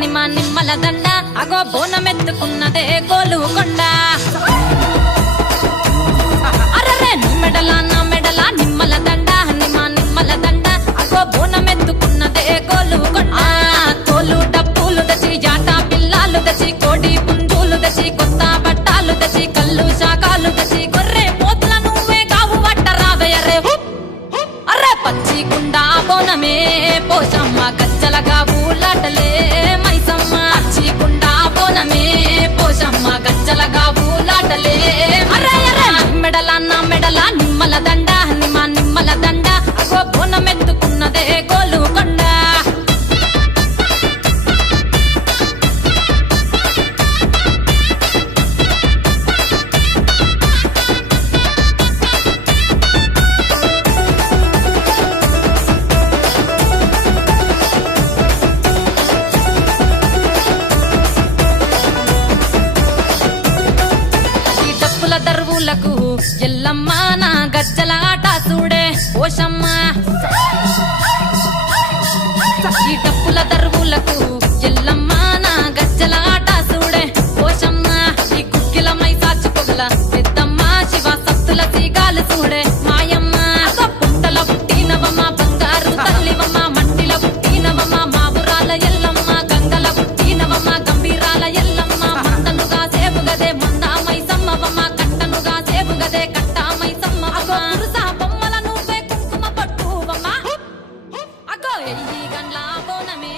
నిమ్మల దండ అగో బోనమెత్తుకున్నదే గోలుకొండ అరరే నా మెడల నిమ్మల దండ నిమ్మల దండ అగో బోనమెత్తుకున్నదే గోలుకొండ తోలు డప్పులు దచి జాట పిల్లాలు దచి కోడి పుంజులు దచి కొత్త బట్టాలు దచి కళ్ళు శాకాలు దచి గొర్రె పోతుల నువ్వే కావు వట్టరావే అరే పచ్చి కుండా బోనమే పోషమ్మ గజ్జలగా ఊలాటలే మైసమ్మ పచ్చి కుండా బోనమే పోషమ్మ గజ్జలగా ఊలాటలే అరే నా మెడల నిమ్మల దండ నిమ్మల దండ అగో బోనమెత్తుకున్నదే గోలుకొండ దర్వులకు ఎల్లమ్మ నా గజ్జల ఆట చూడే ఓషమ్మ ఈ డప్పుల దర్వులకు ఎల్లమ్మ నా గజ్జల ఆట చూడే ఓషమ్మ ఈ కుక్కిల మై సాచి పొగల పెద్దమ్మ శివ సత్తుల సీగాలు చూడే మాయమ్మ పుట్టల పుట్టినవమ్మ బంగారు తల్లివమ్మ మట్టిల పుట్టినవమ్మ మాబురాల ఎల్లమ్మ గంగల పుట్టినవమ్మ గంభీరాల ఎల్లమ్మ మందనుగా సేపుగదే మంద మైసమ్మవమ్మ కట్టనుగా సేపుగదే కట్ట మైసమ్మ అగో పురుసా బొమ్మల నువ్వే కుంకుమ పట్టువమ్మ అగో ఎల్లి గండ్ల బోనమే